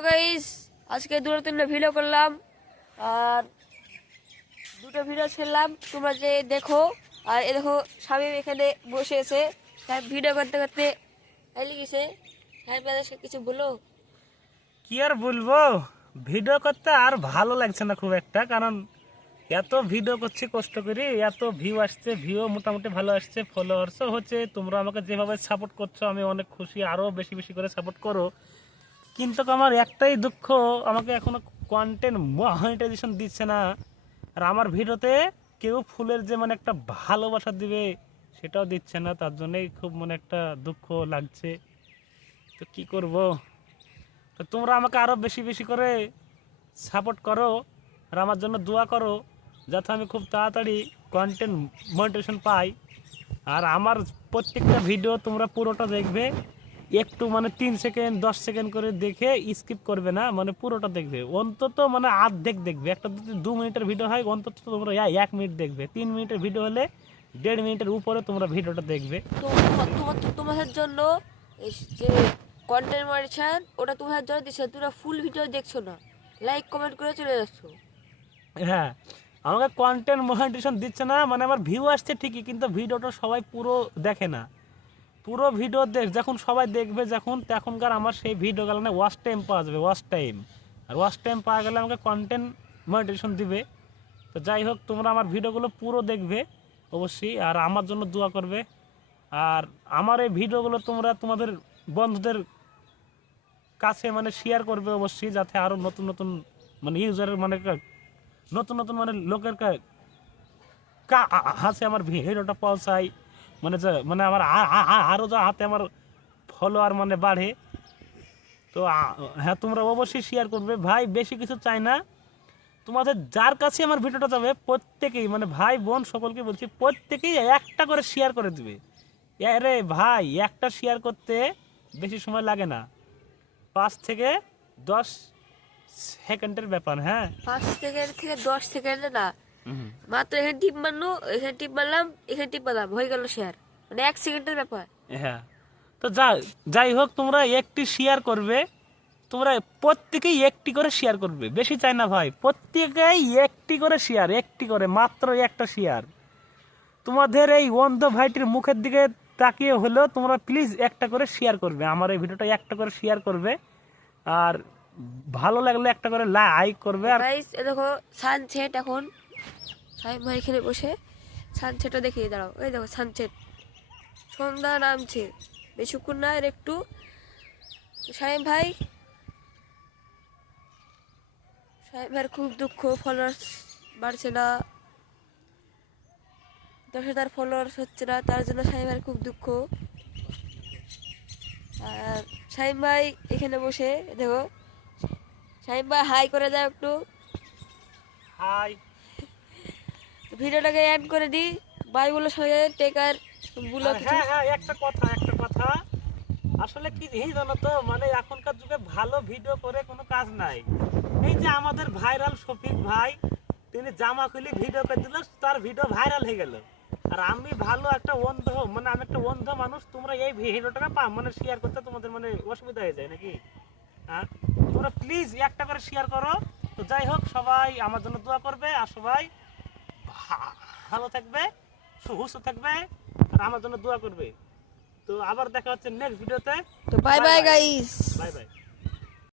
Hello guys, আজকে দুটো তিনটে ভিডিও করলাম। আর দুটো ভিডিও ছেড়লাম তোমরা যে দেখো, আর এ দেখো, স্বামী এখানে বসে তাই ভিডিও করতে করতে এলি গেছে। স্বামী সে কিছু বলো। কি আর বলব? ভিডিও করতে আর ভালো লাগছে না খুব একটা, কারণ এত ভিডিও করছি কষ্ট করে, এত ভিউ আসছে ভিউ মোটামুটি ভালো আসছে ফলোয়ার্সও হচ্ছে। তোমরা আমাকে যেভাবে সাপোর্ট করছ, আমি অনেক খুশি। আরও বেশি বেশি করে সাপোর্ট করো। কিন্তু আমার একটাই দুঃখ, আমাকে এখনও কন্টেন্ট মনিটাইজেশন দিচ্ছে না। আর আমার ভিডিওতে কেউ ফুলের যে মানে একটা ভালোবাসা দিবে, সেটাও দিচ্ছে না। তার জন্যই খুব মানে একটা দুঃখ লাগছে। তো কি করব? তো তোমরা আমাকে আরও বেশি বেশি করে সাপোর্ট করো আর আমার জন্য দোয়া করো, যাতে আমি খুব তাড়াতাড়ি কন্টেন্ট মনিটেশন পাই। আর আমার প্রত্যেকটা ভিডিও তোমরা পুরোটা দেখবে। একটু মানে তিন সেকেন্ড দশ সেকেন্ড করে দেখে স্কিপ করবে না মানে পুরোটা দেখবে। অন্তত মানে আর্ধেক দেখবে। একটা যদি দু মিনিটের ভিডিও হয় অন্তত তোমরা এক মিনিট দেখবে। তিন মিনিটের ভিডিও হলে দেড় মিনিটের উপরে তোমরা ভিডিওটা দেখবে। তোমাদের জন্য যে কন্টেন্ট মনিটেশন ওটা তোমাদের জন্য দিচ্ছে তোমরা ফুল ভিডিও দেখছ না। লাইক কমেন্ট করে চলে যাচ্ছ। হ্যাঁ আমাকে কন্টেন্ট মনিটেশন দিচ্ছে না মানে আমার ভিউ আসছে ঠিকই কিন্তু ভিডিওটা সবাই পুরো দেখে না। পুরো ভিডিও দেখ, যখন সবাই দেখবে যখন, তখনকার আমার সেই ভিডিও গেলে না ওয়াচ টাইম পাওয়া যাবে ওয়াচ টাইম আর ওয়াচ টাইম পাওয়া গেলে আমাকে কন্টেন্ট মনিটেশন দিবে। তো যাই হোক, তোমরা আমার ভিডিওগুলো পুরো দেখবে, অবশ্যই। আর আমার জন্য দোয়া করবে। আর আমার এই ভিডিওগুলো তোমরা তোমাদের বন্ধুদের কাছে মানে শেয়ার করবে অবশ্যই, যাতে আরও নতুন নতুন মানে ইউজারের মানে নতুন নতুন মানে লোকের কা- কা, হাসে আমার ভিডিওটা পৌঁছায়। মানে মানে আমার আরও যা হাতে আমার ফলোয়ার মানে বাড়ে, তো হ্যাঁ তোমরা অবশ্যই শেয়ার করবে। ভাই, বেশি কিছু চাই না। তোমাদের যার কাছে আমার ভিডিওটা যাবে, প্রত্যেকেই মানে ভাই, বোন, সকলকে বলছি, প্রত্যেকেই একটা করে শেয়ার করে দিবে। আরে ভাই, একটা শেয়ার করতে বেশি সময় লাগে না। পাঁচ থেকে দশ সেকেন্ডের ব্যাপার হ্যাঁ। পাঁচ থেকে দশ সেকেন্ডে না মাত্র এখানে টিপ মারলো এখানে টিপ মারলাম এখানে টিপ মারলাম হয়ে গেল শেয়ার মানে এক সেকেন্ডের ব্যাপার। হ্যাঁ। তো যা যাই হোক তোমরা একটি শেয়ার করবে তোমরা প্রত্যেকেই একটি করে শেয়ার করবে। বেশি চাই না ভাই প্রত্যেকেই একটি করে শেয়ার একটি করে মাত্র একটা শেয়ার তোমাদের এই অন্ধ ভাইটির মুখের দিকে তাকিয়ে হলেও তোমরা প্লিজ একটা করে শেয়ার করবে। আমার এই ভিডিওটা একটা করে শেয়ার করবে। আর ভালো লাগলে একটা করে লাইক করবে। আর দেখো সানসেট এখন। সাহেব ভাই এখানে বসে সানসেটটা দেখিয়ে দাঁড়াও। এই দেখো সানসেট সন্ধ্যা নামছে। বেশিক্ষণ না, আর একটু। সাহেব ভাই? সাহেব ভাইয়ের খুব দুঃখ ফলোয়ার্স বাড়ছে না। দশ হাজার ফলোয়ার্স হচ্ছে না, তার জন্য সাহেব ভাইয়ের খুব দুঃখ। আর সাহেব ভাই এখানে বসে, দেখো। সাহেব ভাই হাই করে দাও একটু। হাই ভিডিওটাকে এন্ড করে দিই। বাইগুলোর সঙ্গে টেকারগুলো হ্যাঁ হ্যাঁ একটা কথা একটা কথা। আসলে কি এই জানো তো? মানে এখনকার যুগে ভালো ভিডিও করে কোনো কাজ নাই। এই যে আমাদের ভাইরাল শফিক ভাই তিনি জামা খুলে ভিডিও করে দিল তার ভিডিও ভাইরাল হয়ে গেল। আর আমি ভালো একটা অন্ধ মানে আমি একটা অন্ধ মানুষ তোমরা এই ভিডিওটাকে পা মানে শেয়ার করতে তোমাদের মানে অসুবিধা হয়ে যায় নাকি? হ্যাঁ? তোমরা প্লিজ একটা করে শেয়ার করো। তো যাই হোক সবাই আমার জন্য দোয়া করবে। আর সবাই ভালো থাকবে সুস্থ থাকবে আর আমার জন্য দোয়া করবে। তো আবার দেখা হচ্ছে নেক্সট ভিডিওতে তো। Bye bye guys bye bye